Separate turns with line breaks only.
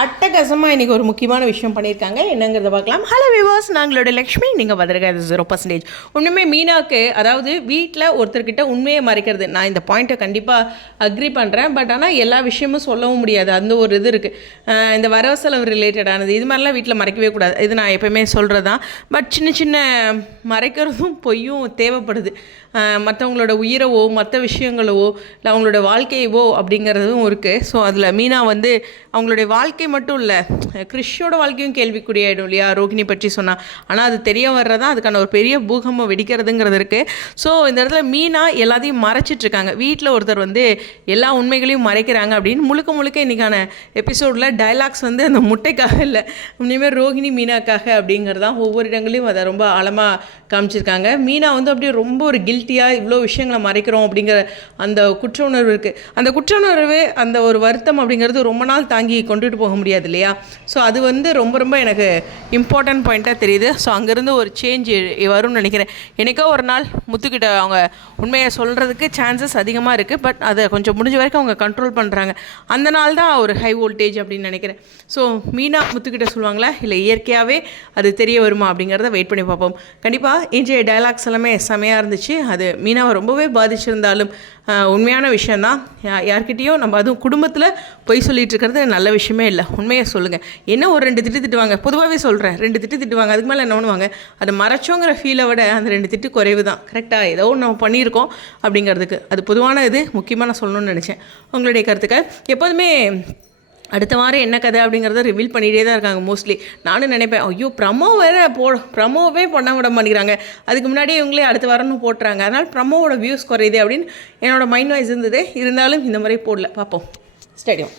அட்டகாசமாக இன்றைக்கி ஒரு முக்கியமான விஷயம் பண்ணியிருக்காங்க. என்னங்கிறத பார்க்கலாம். ஹலோ விவாஸ் நாங்களோட லக்ஷ்மி. நீங்கள் பதிரகாது ஜீரோ பர்சன்டேஜ் ஒன்றுமே மீனாக்கு அதாவது வீட்டில் ஒருத்தர்கிட்ட உண்மையை மறைக்கிறது. நான் இந்த பாயிண்ட்டை கண்டிப்பாக அக்ரி பண்ணுறேன் பட் ஆனால் எல்லா விஷயமும் சொல்லவும் முடியாது. அந்த ஒரு இது இருக்குது இந்த வரவு செலவு ரிலேட்டடானது இது மாதிரிலாம் வீட்டில் மறைக்கவே கூடாது. இது நான் எப்போயுமே சொல்கிறது தான் பட் சின்ன சின்ன மறைக்கிறதும் பொய்யும் தேவைப்படுது. மற்றவங்களோட உயிரவோ மற்ற விஷயங்களவோ இல்லை அவங்களோட வாழ்க்கையவோ அப்படிங்கிறதும் இருக்குது ஸோ அதில் மீனா வந்து அவங்களுடைய வாழ்க்கை மட்டும் இல்லை கிறிஷோட வாழ்க்கையும் கேள்விக்குறியாயிடும் இல்லையா? ரோகிணி பற்றி சொன்னால் ஆனால் அது தெரிய வர்றதா அதுக்கான ஒரு பெரிய பூகம்பம் வெடிக்கிறதுங்கிறது இருக்குது ஸோ இந்த இடத்துல மீனா எல்லாத்தையும் மறைச்சிட்டு இருக்காங்க. வீட்டில் ஒருத்தர் வந்து எல்லா உண்மைகளையும் மறைக்கிறாங்க அப்படின்னு முழுக்க முழுக்க இன்றைக்கான எபிசோடில் டைலாக்ஸ் வந்து அந்த முட்டைக்காக இல்லை இனிமேல் ரோகிணி மீனாக்காக அப்படிங்கிறது தான் ஒவ்வொரு இடங்களையும் அதை ரொம்ப ஆழமாக காமிச்சிருக்காங்க. மீனா வந்து அப்படியே ரொம்ப ஒரு கில்ட்டியாக இவ்வளோ விஷயங்களை மறைக்கிறோம் அப்படிங்கிற அந்த குற்ற உணர்வு இருக்குது அந்த குற்ற உணர்வு அந்த ஒரு வருத்தம் அப்படிங்கிறது ரொம்ப நாள் தாங்கி கொண்டுட்டு போக முடியாது இல்லையா? ஸோ அது வந்து ரொம்ப ரொம்ப எனக்கு இம்பார்ட்டன்ட் பாயிண்ட்டாக தெரியுது. ஸோ அங்கேருந்து ஒரு சேஞ்ச் வரும்னு நினைக்கிறேன். எனக்கோ ஒரு நாள் முத்துக்கிட்ட அவங்க உண்மையை சொல்கிறதுக்கு சான்சஸ் அதிகமாக இருக்குது பட் அதை கொஞ்சம் முடிஞ்ச வரைக்கும் அவங்க கண்ட்ரோல் பண்ணுறாங்க அந்த நாள் தான் ஒரு ஹை வோல்டேஜ் அப்படின்னு நினைக்கிறேன். ஸோ மீனா முத்துக்கிட்ட சொல்லுவாங்களா? இல்லை இயற்கையாகவே அது தெரிய வருமா? அப்படிங்கிறத வெயிட் பண்ணி பார்ப்போம். கண்டிப்பாக இன்றைய டயலாக்ஸ் எல்லாமே செமையாக இருந்துச்சு. அது மீனாவை ரொம்பவே பாதிச்சிருந்தாலும் உண்மையான விஷயந்தான் யாருக்கிட்டேயும் நம்ம அதுவும் குடும்பத்தில் பொய் சொல்லிகிட்டு இருக்கிறது நல்ல விஷயமே இல்லை. உண்மையை சொல்லுங்கள் என்ன ஒரு ரெண்டு திட்டு திட்டுவாங்க? பொதுவாகவே சொல்கிறேன் ரெண்டு திட்டு திட்டுவாங்க. அதுக்கு மேலே என்ன பண்ணுவாங்க? அதை மறைச்சோங்கிற ஃபீலை விட அந்த ரெண்டு திட்டு குறைவு தான். கரெக்டாக ஏதோ ஒன்று நம்ம பண்ணியிருக்கோம் அப்படிங்கிறதுக்கு. அது பொதுவான இது. முக்கியமாக நான் சொல்லணும்னு நினச்சேன். உங்களுடைய கருத்துக்கள்? எப்போதுமே அடுத்த வாரம் என்ன கதை அப்படிங்கிறத ரிவீல் பண்ணிகிட்டே தான் இருக்காங்க மோஸ்ட்லி நானும் நினைப்பேன் ஐயோ ப்ரமோ வேற போ ப்ரமோவே பண்ண விட மாட்டேங்கிறாங்க. அதுக்கு முன்னாடியே இவங்களே அடுத்த வாரம்னு போட்டுறாங்க. அதனால் ப்ரமோவோட வியூஸ் குறையுது அப்படின்னு என்னோடய மைண்ட் வாய்ஸ் இருந்தது. இருந்தாலும் இந்த மாதிரி போடல. பார்ப்போம். ஸ்டேடியம்